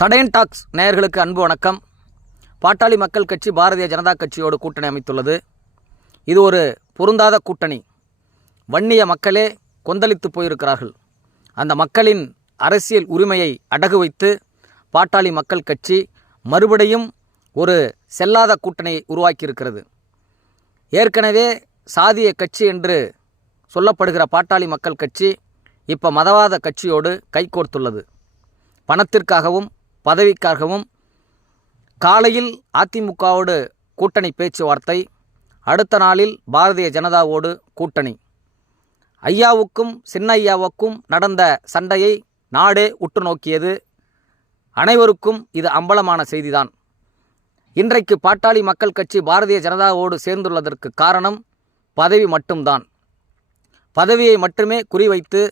சடையன் tax நேயர்களுக்கு அன்பு வணக்கம். பாட்டாளி மக்கள் கட்சி பாரதிய ஜனதா கட்சியோடு கூட்டணி அமைத்துள்ளது. இது ஒரு பொருந்தாத கூட்டணி. வன்னிய மக்களே கொந்தளித்து போயிருக்கிறார்கள். அந்த மக்களின் அரசியல் உரிமையை அடகு வைத்து பாட்டாளி மக்கள் கட்சி மறுபடியும் ஒரு செல்லாத கூட்டணியை உருவாக்கியிருக்கிறது. ஏற்கனவே சாதிய கட்சி என்று சொல்லப்படுகிற பாட்டாளி மக்கள் கட்சி இப்போ மதவாத கட்சியோடு கைகோர்த்துள்ளது. பணத்திற்காகவும் பதவிக்காகவும் காலையில் அதிமுகவோடு கூட்டணி பேச்சுவார்த்தை, அடுத்த நாளில் பாரதிய ஜனதாவோடு கூட்டணி. ஐயாவுக்கும் சின்ன ஐயாவுக்கும் நடந்த சண்டையை நாடே உற்று நோக்கியது. அனைவருக்கும் இது அம்பலமான செய்திதான். இன்றைக்கு பாட்டாளி மக்கள் கட்சி பாரதிய ஜனதாவோடு சேர்ந்துள்ளதற்கு காரணம் பதவி மட்டும்தான். பதவியை மட்டுமே குறிவைத்து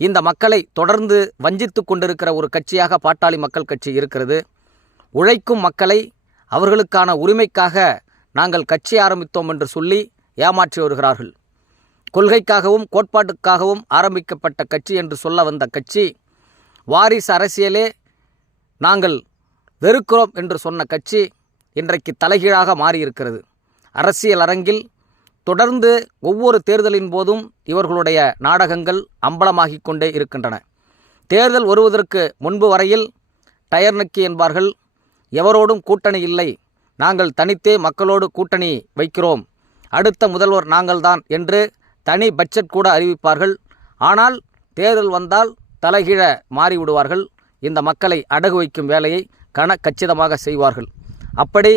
இந்த மக்களை தொடர்ந்து வஞ்சித்து கொண்டிருக்கிற ஒரு கட்சியாக பாட்டாளி மக்கள் கட்சி இருக்கிறது. உழைக்கும் மக்களை அவர்களுக்கான உரிமைக்காக நாங்கள் கட்சி ஆரம்பித்தோம் என்று சொல்லி ஏமாற்றி வருகிறார்கள். கொள்கைக்காகவும் கோட்பாட்டுக்காகவும் ஆரம்பிக்கப்பட்ட கட்சி என்று சொல்ல வந்த கட்சி, வாரிசு அரசியலே நாங்கள் வெறுக்கிறோம் என்று சொன்ன கட்சி இன்றைக்கு தலைகீழாக மாறியிருக்கிறது. அரசியல் அரங்கில் தொடர்ந்து ஒவ்வொரு தேர்தலின் போதும் இவர்களுடைய நாடகங்கள் அம்பலமாகி கொண்டே இருக்கின்றன. தேர்தல் வருவதற்கு முன்பு வரையில் டயர் நக்கி என்பார்கள், எவரோடும் கூட்டணி இல்லை, நாங்கள் தனித்தே மக்களோடு கூட்டணி வைக்கிறோம், அடுத்த முதல்வர் நாங்கள்தான் என்று தனி பட்ஜெட் கூட அறிவிப்பார்கள். ஆனால் தேர்தல் வந்தால் தலைகீழ மாறிவிடுவார்கள். இந்த மக்களை அடகு வைக்கும் வேலையை கனக்கச்சிதமாக செய்வார்கள். அப்படி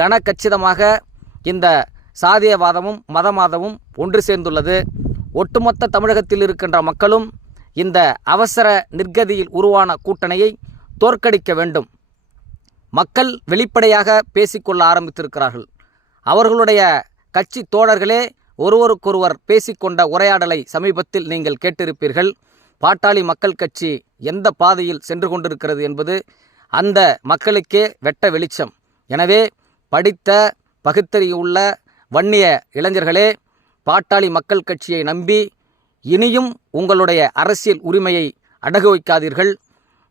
கனக்கச்சிதமாக இந்த சாதியவாதமும் மதவாதமும் ஒன்று சேர்ந்துள்ளது. ஒட்டுமொத்த தமிழகத்தில் இருக்கின்ற மக்களும் இந்த அவசர நிர்கதியில் உருவான கூட்டணியை தோற்கடிக்க வேண்டும். மக்கள் வெளிப்படையாக பேசிக்கொள்ள ஆரம்பித்திருக்கிறார்கள். அவர்களுடைய கட்சி தோழர்களே ஒருவருக்கொருவர் பேசிக்கொண்ட உரையாடலை சமீபத்தில் நீங்கள் கேட்டிருப்பீர்கள். பாட்டாளி மக்கள் கட்சி எந்த பாதையில் சென்று கொண்டிருக்கிறது என்பது அந்த மக்களுக்கே வெட்ட வெளிச்சம். எனவே படித்த பகுத்தறிவுள்ள வன்னிய இளைஞர்களே, பாட்டாளி மக்கள் கட்சியை நம்பி இனியும் உங்களுடைய அரசியல் உரிமையை அடகு வைக்காதீர்கள்.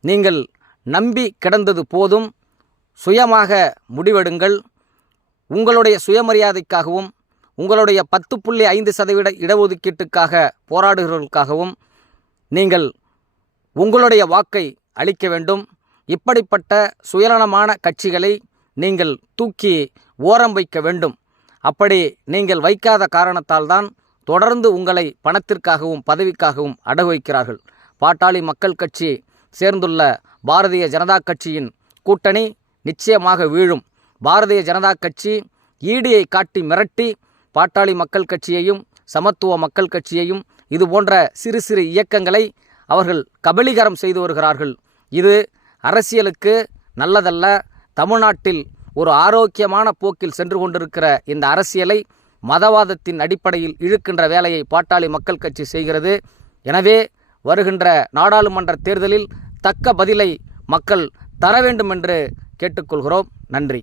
நீங்கள் நம்பி கிடந்தது போதும். சுயமாக முடிவெடுங்கள். உங்களுடைய சுயமரியாதைக்காகவும் உங்களுடைய 10.5% இடஒதுக்கீட்டுக்காக போராடுகிறவர்களுக்காகவும் நீங்கள் உங்களுடைய வாக்கை அளிக்க வேண்டும். இப்படிப்பட்ட சுயநலமான கட்சிகளை நீங்கள் தூக்கி ஓரம் வைக்க வேண்டும். அப்படி நீங்கள் வைக்காத காரணத்தால் தான் தொடர்ந்து உங்களை பணத்திற்காகவும் பதவிக்காகவும் அடகு வைக்கிறார்கள். பாட்டாளி மக்கள் கட்சி சேர்ந்துள்ள பாரதிய ஜனதா கட்சியின் கூட்டணி நிச்சயமாக வீழும். பாரதிய ஜனதா கட்சி ஈடியை காட்டி மிரட்டி பாட்டாளி மக்கள் கட்சியையும் சமத்துவ மக்கள் கட்சியையும் இது போன்ற சிறு சிறு இயக்கங்களை அவர்கள் கபலீகரம் செய்து வருகிறார்கள். இது அரசியலுக்கு நல்லதல்ல. தமிழ்நாட்டில் ஒரு ஆரோக்கியமான போக்கில் சென்று கொண்டிருக்கிற இந்த அரசியலை மதவாதத்தின் அடிப்படையில் இழுக்கின்ற வேலையை பாட்டாளி மக்கள் கட்சி செய்கிறது. எனவே வருகின்ற நாடாளுமன்ற தேர்தலில் தக்க பதிலை மக்கள் தர வேண்டும் என்று கேட்டுக்கொள்கிறோம். நன்றி.